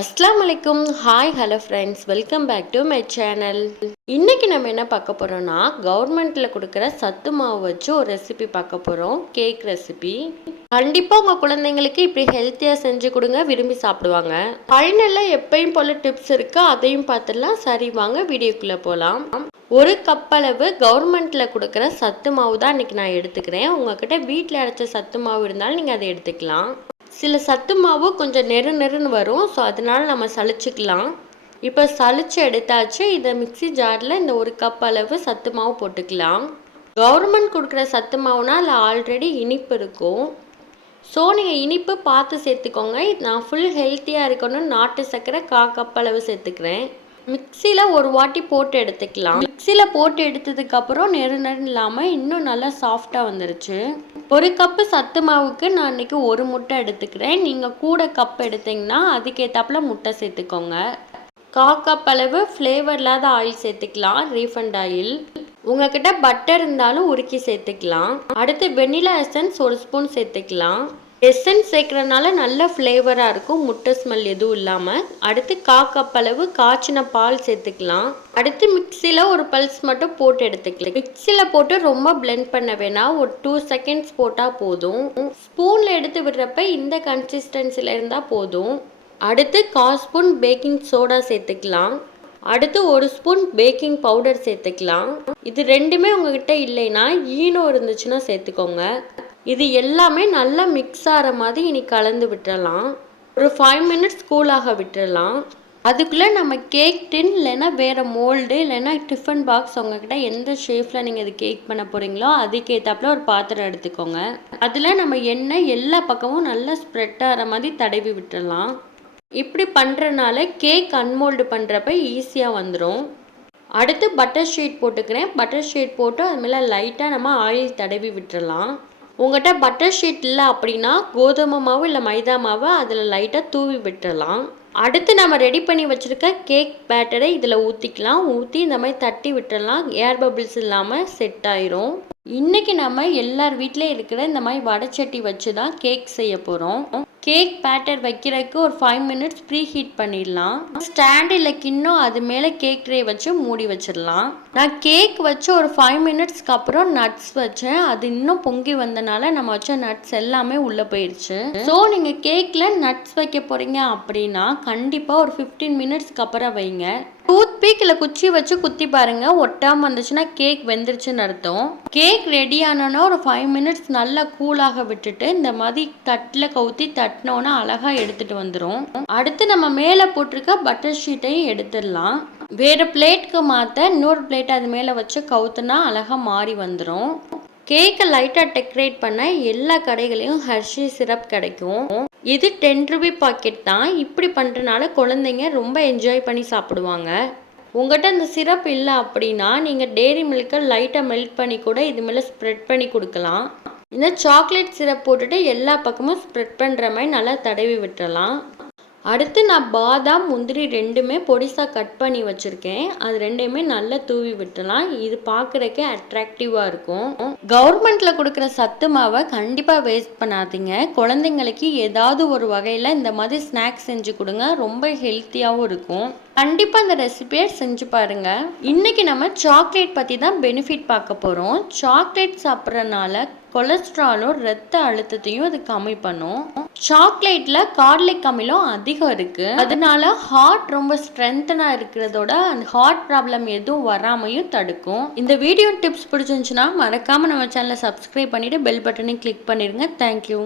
அஸ்ஸலாமு அலைக்கும். Hi hello friends, welcome back to my channel. இன்னைக்கு நம்ம என்ன பார்க்க போறோம்னா, கவர்மெண்ட்ல கொடுக்குற சத்து மாவு வச்சு ஒரு ரெசிபி பார்க்க போறோம். Cake recipe. கண்டிப்பா உங்க குழந்தைங்களுக்கு இப்படி ஹெல்த்தியா செஞ்சு கொடுங்க, விரும்பி சாப்பிடுவாங்க. ஃபைனல்ல எப்பயும் போல டிப்ஸ் இருக்கு, அதையும் பார்த்துடலாம். சரி வாங்க வீடியோக்குள்ள போலாம். ஒரு கப் அளவு கவர்மெண்ட்ல கொடுக்குற சத்து மாவு தான் இன்னைக்கு நான் எடுத்துக்கிறேன். உங்ககிட்ட வீட்டில் அரைச்ச சத்து மாவு இருந்தாலும் நீங்க அதை எடுத்துக்கலாம். சில சத்து மாவு கொஞ்சம் நெருன்னு வரும், ஸோ அதனால நம்ம சலிச்சுக்கலாம். இப்போ சலிச்சு எடுத்தாச்சு. இதை மிக்சி ஜாரில் இந்த ஒரு கப் அளவு சத்து மாவு போட்டுக்கலாம். கவர்மெண்ட் கொடுக்குற சத்து மாவுனா அதில் ஆல்ரெடி இனிப்பு இருக்கும், ஸோ நீங்கள் இனிப்பு பார்த்து சேர்த்துக்கோங்க. நான் ஃபுல் ஹெல்த்தியாக இருக்கணும், நாட்டு சர்க்கரை 1/4 கப் அளவு சேர்த்துக்கிறேன். மிக்சியில் ஒரு வாட்டி போட்டு எடுத்துக்கலாம். மிக்சியில் போட்டு எடுத்ததுக்கப்புறம் நெரு இல்லாமல் இன்னும் நல்லா சாஃப்டாக வந்துருச்சு. ஒரு கப்பு சத்து மாவுக்கு நான் இன்னைக்கு ஒரு முட்டை எடுத்துக்கிறேன். நீங்கள் கூட கப் எடுத்தீங்கன்னா அதுக்கேற்றாப்புல முட்டை சேர்த்துக்கோங்க. 1/4 கப் அளவு ஃப்ளேவர் இல்லாத ஆயில் சேர்த்துக்கலாம், ரீஃபண்ட் ஆயில். உங்ககிட்ட பட்டர் இருந்தாலும் உருக்கி சேர்த்துக்கலாம். அடுத்து வெண்ணிலா எசன்ஸ் ஒரு ஸ்பூன் சேர்த்துக்கலாம். எசன்ஸ் சேர்க்கறதுனால நல்ல ஃப்ளேவராக இருக்கும், முட்டை ஸ்மெல் எதுவும் இல்லாமல். அடுத்து 1/4 கப் அளவு காய்ச்சின பால் சேர்த்துக்கலாம். அடுத்து மிக்சியில் ஒரு பல்ஸ் மட்டும் போட்டு எடுத்துக்கலாம். மிக்சியில் போட்டு ரொம்ப பிளெண்ட் பண்ண வேணாம், ஒரு 2 செகண்ட்ஸ் போட்டால் போதும். ஸ்பூனில் எடுத்து விடுறப்ப இந்த கன்சிஸ்டன்சியில் இருந்தால் போதும். அடுத்து 1/4 ஸ்பூன் பேக்கிங் சோடா சேர்த்துக்கலாம். அடுத்து ஒரு ஸ்பூன் பேக்கிங் பவுடர் சேர்த்துக்கலாம். இது ரெண்டுமே உங்ககிட்ட இல்லைன்னா ஈனோ இருந்துச்சுன்னா சேர்த்துக்கோங்க. இது எல்லாமே நல்லா மிக்ஸ் ஆகிற மாதிரி இனி கலந்து விட்டுறலாம். ஒரு 5 மினிட்ஸ் கூலாக விட்டுறலாம். அதுக்குள்ளே நம்ம கேக் டின் இல்லைன்னா வேறு மோல்டு இல்லைன்னா டிஃபன் பாக்ஸ் உங்ககிட்ட எந்த ஷேப்பில் நீங்கள் இது கேக் பண்ண போகிறீங்களோ அதுக்கேற்றாப்புல ஒரு பாத்திரம் எடுத்துக்கோங்க. அதில் நம்ம எண்ணெய் எல்லா பக்கமும் நல்லா ஸ்ப்ரெட் ஆகிற மாதிரி தடவி விட்டுறலாம். இப்படி பண்ணுறனால கேக் அன்மோல்டு பண்ணுறப்ப ஈஸியாக வந்துடும். அடுத்து பட்டர் ஷீட் போட்டுக்கிறேன். பட்டர் ஷீட் போட்டு அது மேலே லைட்டாக நம்ம ஆயில் தடவி விட்டுறலாம். உங்கள்கிட்ட பட்டர் ஷீட் இல்லை அப்படின்னா கோதுமை மாவு இல்லை மைதா மாவு அதில் லைட்டாக தூவி விட்டுறலாம். அடுத்து நம்ம ரெடி பண்ணி வச்சுருக்க கேக் பேட்டரை இதில் ஊற்றிக்கலாம். ஊற்றி இந்த மாதிரி தட்டி விட்டுறலாம். ஏர் பபிள்ஸ் இல்லாமல் செட் ஆயிரும். இன்றைக்கி நம்ம எல்லார் வீட்டிலே இருக்கிற இந்த மாதிரி வடைச்சட்டி வச்சு தான் கேக் செய்ய போகிறோம். கேக் பேட்டர் வைக்கிறதுக்கு ஒரு 5 மினிட்ஸ் ப்ரீ ஹீட் பண்ணிடலாம். ஸ்டாண்ட் இல்லை கிண்ணம் அது மேலே கேக் ட்ரே வச்சு மூடி வச்சிடலாம். நான் கேக் வச்சு ஒரு 5 மினிட்ஸ்க்கு அப்புறம் நட்ஸ் வச்சேன். அது இன்னும் பொங்கி வந்தனால நம்ம வச்ச நட்ஸ் எல்லாமே உள்ளே போயிடுச்சு. ஸோ நீங்கள் கேக்கில் நட்ஸ் வைக்க போகிறீங்க அப்படின்னா கண்டிப்பாக ஒரு 15 மினிட்ஸ்க்கு அப்புறம் வைங்க. டூத் பீக் இல்லை குச்சி வச்சு குத்தி பாருங்க, ஒட்டாமல் வந்துச்சுன்னா கேக் வெந்துருச்சுன்னு அர்த்தம். கேக் ரெடி ஆனோன்னா ஒரு 5 மினிட்ஸ் நல்லா கூலாக விட்டுட்டு இந்த மாதிரி தட்டில் கவுத்தி தட்டினோன்னா அழகாக எடுத்துகிட்டு வந்துடும். அடுத்து நம்ம மேலே போட்டிருக்க பட்டர் ஷீட்டையும் எடுத்துடலாம். வேறு பிளேட்க்கு மாற்ற இன்னொரு பிளேட் அது மேலே வச்சு கவுத்துனா அழகாக மாறி வந்துடும். கேக்கை லைட்டாக டெக்கரேட் பண்ண எல்லா கடைகளையும் ஹர்ஷி சிரப் கிடைக்கும். இது 10 ரூபி பாக்கெட் தான். இப்படி பண்ணுறனால குழந்தைங்க ரொம்ப என்ஜாய் பண்ணி சாப்பிடுவாங்க. உங்கள்கிட்ட இந்த சிரப் இல்லை அப்படின்னா நீங்கள் டெய்ரி மில்கை லைட்டாக மெல்ட் பண்ணி கூட இது மேலே ஸ்ப்ரெட் பண்ணி கொடுக்கலாம். இந்த சாக்லேட் சிரப் போட்டுட்டு எல்லா பக்கமும் ஸ்ப்ரெட் பண்ணுற மாதிரி நல்லா தடவி விட்டுறலாம். அடுத்து நான் பாதாம் முந்திரி ரெண்டுமே பொடிசாக கட் பண்ணி வச்சுருக்கேன். அது ரெண்டையுமே நல்லா தூவி விட்டுலாம். இது பார்க்குறக்கே அட்ராக்டிவாக இருக்கும். கவர்மெண்ட்டில் கொடுக்குற சத்து மாவை கண்டிப்பாக வேஸ்ட் பண்ணாதீங்க. குழந்தைங்களுக்கு ஏதாவது ஒரு வகையில் இந்த மாதிரி ஸ்நாக்ஸ் செஞ்சு கொடுங்க, ரொம்ப ஹெல்த்தியாகவும் இருக்கும். கண்டிப்பாக இந்த ரெசிபியை செஞ்சு பாருங்கள். இன்றைக்கி நம்ம சாக்லேட் பற்றி தான் பெனிஃபிட் பார்க்க போகிறோம். சாக்லேட் சாப்பிட்றதுனால கொலஸ்ட்ராலும் ரத்த அழுத்தத்தையும் அது கம்மி பண்ணும். சாக்லேட்ல கார்லிக் அமிலம் அதிகம் இருக்கு, அதனால ஹார்ட் ரொம்ப ஸ்ட்ரென்தனா இருக்கிறதோட அந்த ஹார்ட் ப்ராப்ளம் எதுவும் வராமையும் தடுக்கும். இந்த வீடியோ டிப்ஸ் பிடிச்சிருந்துச்சுன்னா மறக்காம நம்ம சேனலை சப்ஸ்கிரைப் பண்ணிட்டு பெல் பட்டனை கிளிக் பண்ணிருங்க. தேங்க்யூ.